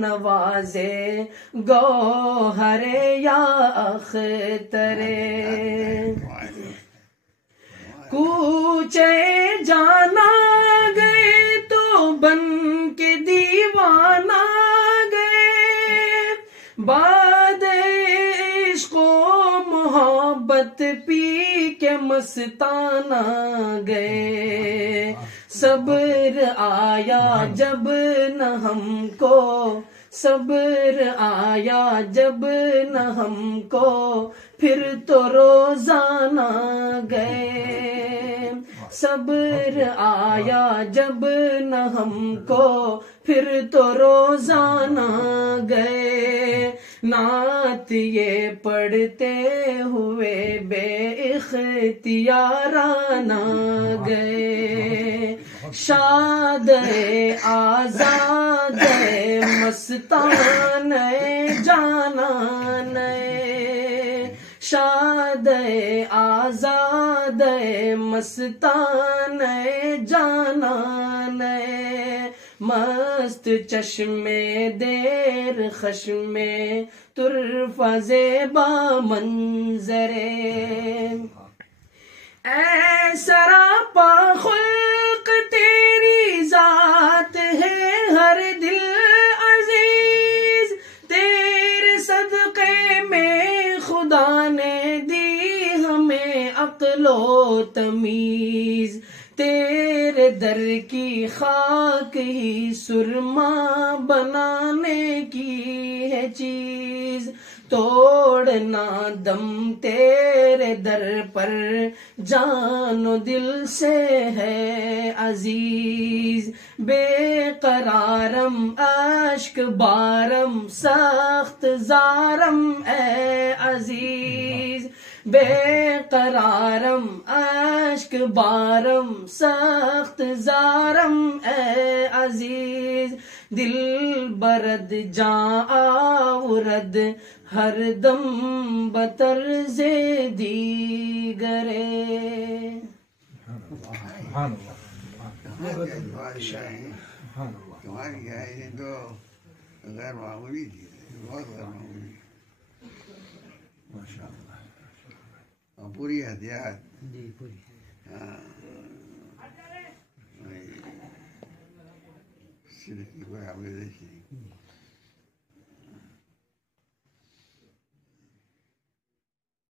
نوازے گوہر یا اخترے کوچے جانا گئے تو بن کے دیوانہ گئے بعد عشق و محبت پی کے مستانہ گئے صبر آیا جب نہ ہم کو صبر آیا جب نہ ہم کو پھر تو روزانہ گئے صبر آیا جب نہ ہم کو پھر تو روزانہ گئے نعت یہ پڑھتے ہوئے بے اختیارانہ گئے شاد آزاد مستان جانان شاد آزاد مستان جانان مست چشمے دیر خشمے طرفہ زیبا منظرے اے سراپا خلق تیری ذات ہے ہر دل عزیز تیرے صدقے میں خدا نے دی ہمیں عقل و تمیز تیرے در کی خاک ہی سرما بنانے کی ہے چیز توڑنا دم تیرے در پر جان و دل سے ہے عزیز بے قرارم اشک بارم سخت زارم اے عزیز بے قرارم اشک بارم سخت زارم اے عزیز دل برد جاں آورد ہر دم بطرز دیگرے تمہاری آئیں تو غیر معمولی تھی بہت غیر معمولی ماشاء اللہ اور پوری احتیاط جی پوری صدق کی کوئی عمل نہیں